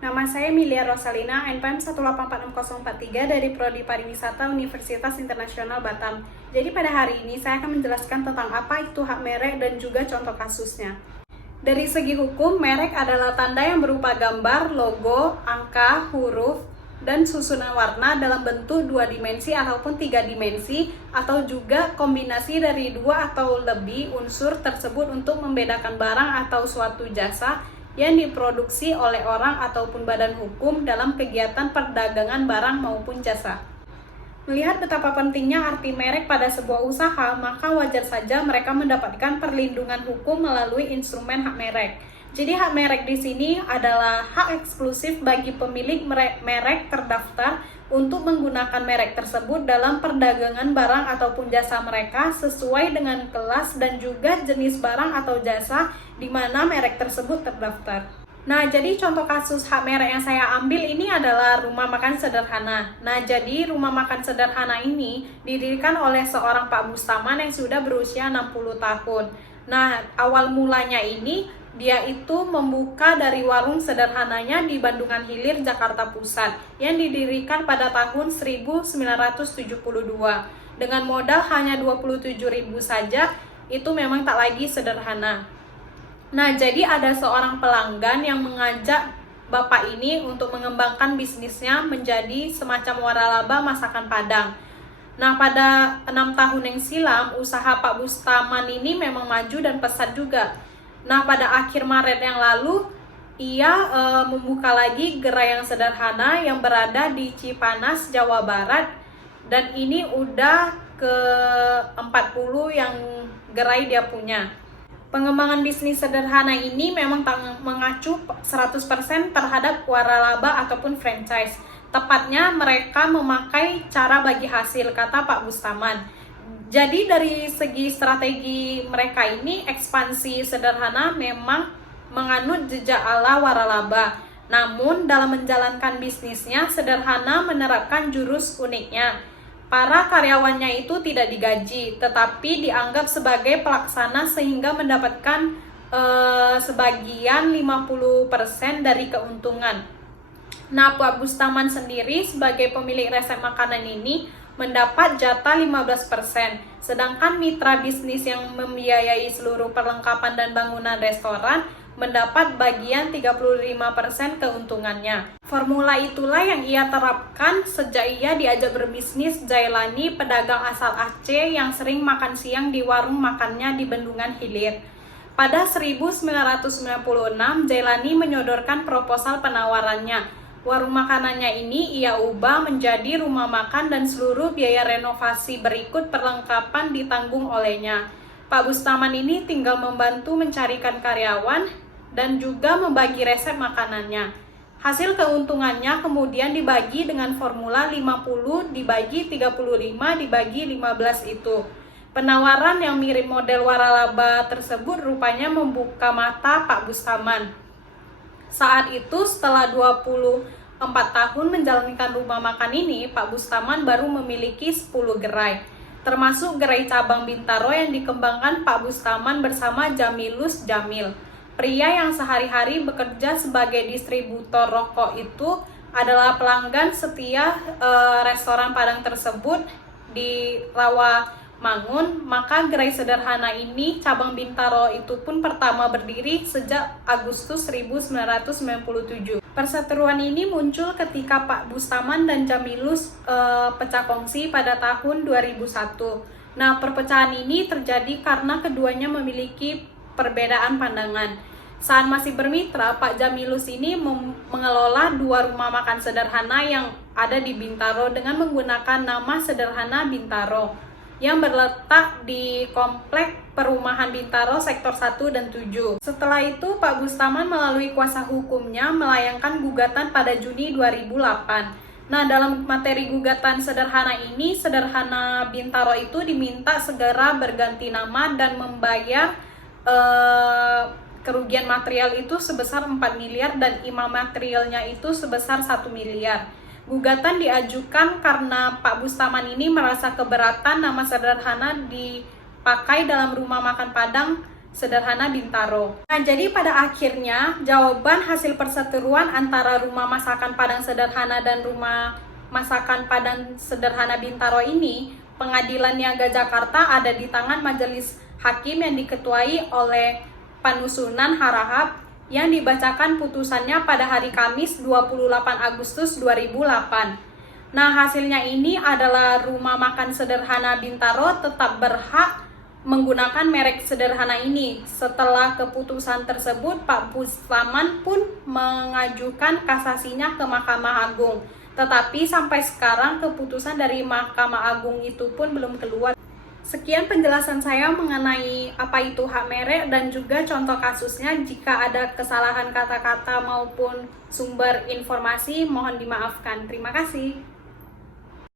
Nama saya Milia Rosalina, NPM 1846043 dari Prodi Pariwisata Universitas Internasional Batam. Jadi pada hari ini saya akan menjelaskan tentang apa itu hak merek dan juga contoh kasusnya. Dari segi hukum, merek adalah tanda yang berupa gambar, logo, angka, huruf, dan susunan warna dalam bentuk 2 dimensi ataupun 3 dimensi, atau juga kombinasi dari 2 atau lebih unsur tersebut untuk membedakan barang atau suatu jasa yang diproduksi oleh orang ataupun badan hukum dalam kegiatan perdagangan barang maupun jasa. Melihat betapa pentingnya arti merek pada sebuah usaha, maka wajar saja mereka mendapatkan perlindungan hukum melalui instrumen hak merek. Jadi hak merek di sini adalah hak eksklusif bagi pemilik merek terdaftar untuk menggunakan merek tersebut dalam perdagangan barang ataupun jasa mereka sesuai dengan kelas dan juga jenis barang atau jasa di mana merek tersebut terdaftar. Nah, jadi contoh kasus hak merek yang saya ambil ini adalah rumah makan sederhana. Nah, jadi rumah makan sederhana ini didirikan oleh seorang Pak Bustaman yang sudah berusia 60 tahun. Nah, awal mulanya ini dia itu membuka dari warung sederhananya di Bandungan Hilir, Jakarta Pusat yang didirikan pada tahun 1972 dengan modal hanya 27.000 saja. Itu memang tak lagi sederhana. Nah, jadi ada seorang pelanggan yang mengajak bapak ini untuk mengembangkan bisnisnya menjadi semacam waralaba masakan Padang. Nah, pada 6 tahun yang silam, usaha Pak Bustaman ini memang maju dan pesat juga. Nah, pada akhir Maret yang lalu, ia membuka lagi gerai yang sederhana yang berada di Cipanas, Jawa Barat. Dan ini udah ke 40 yang gerai dia punya. Pengembangan bisnis sederhana ini memang tak mengacu 100% terhadap waralaba ataupun franchise. Tepatnya mereka memakai cara bagi hasil, kata Pak Bustaman. Jadi dari segi strategi mereka ini, ekspansi sederhana memang menganut jejak ala waralaba. Namun dalam menjalankan bisnisnya, sederhana menerapkan jurus uniknya. Para karyawannya itu tidak digaji, tetapi dianggap sebagai pelaksana sehingga mendapatkan sebagian 50% dari keuntungan. Nah, Pak Bustaman sendiri sebagai pemilik resep makanan ini mendapat jatah 15%, sedangkan mitra bisnis yang membiayai seluruh perlengkapan dan bangunan restoran mendapat bagian 35% keuntungannya. Formula itulah yang ia terapkan sejak ia diajak berbisnis Jailani, pedagang asal Aceh yang sering makan siang di warung makannya di Bendungan Hilir. Pada 1996, Jailani menyodorkan proposal penawarannya. Warung makanannya ini ia ubah menjadi rumah makan dan seluruh biaya renovasi berikut perlengkapan ditanggung olehnya. Pak Bustaman ini tinggal membantu mencarikan karyawan dan juga membagi resep makanannya. Hasil keuntungannya kemudian dibagi dengan formula 50 dibagi 35 dibagi 15 itu. Penawaran yang mirip model waralaba tersebut rupanya membuka mata Pak Bustaman. Saat itu setelah 24 tahun menjalankan rumah makan ini, Pak Bustaman baru memiliki 10 gerai, termasuk gerai cabang Bintaro yang dikembangkan Pak Bustaman bersama Jamilus Jamil. Pria yang sehari-hari bekerja sebagai distributor rokok itu adalah pelanggan setia restoran Padang tersebut di Rawamangun. Maka gerai sederhana ini, cabang Bintaro itu pun pertama berdiri sejak Agustus 1997. Perseteruan ini muncul ketika Pak Bustaman dan Jamilus pecah kongsi pada tahun 2001. Nah, perpecahan ini terjadi karena keduanya memiliki perbedaan pandangan. Saat masih bermitra, Pak Jamilus ini mengelola 2 rumah makan sederhana yang ada di Bintaro dengan menggunakan nama sederhana Bintaro yang berletak di Komplek Perumahan Bintaro Sektor 1 dan 7. Setelah itu, Pak Bustaman melalui kuasa hukumnya melayangkan gugatan pada Juni 2008. Nah, dalam materi gugatan sederhana ini, sederhana Bintaro itu diminta segera berganti nama dan membayar kerugian material itu sebesar 4 miliar dan imaterialnya itu sebesar 1 miliar. Gugatan diajukan karena Pak Bustaman ini merasa keberatan nama sederhana dipakai dalam rumah makan Padang Sederhana Bintaro. Nah, jadi pada akhirnya jawaban hasil perseteruan antara Rumah Masakan Padang Sederhana dan Rumah Masakan Padang Sederhana Bintaro ini, Pengadilan Niaga Jakarta ada di tangan Majelis Hakim yang diketuai oleh Panusunan Harahap yang dibacakan putusannya pada hari Kamis 28 Agustus 2008. Nah, hasilnya ini adalah Rumah Makan Sederhana Bintaro tetap berhak menggunakan merek sederhana ini. Setelah keputusan tersebut, Pak Buslaman pun mengajukan kasasinya ke Mahkamah Agung. Tetapi sampai sekarang keputusan dari Mahkamah Agung itu pun belum keluar. Sekian penjelasan saya mengenai apa itu hak merek dan juga contoh kasusnya. Jika ada kesalahan kata-kata maupun sumber informasi, mohon dimaafkan. Terima kasih.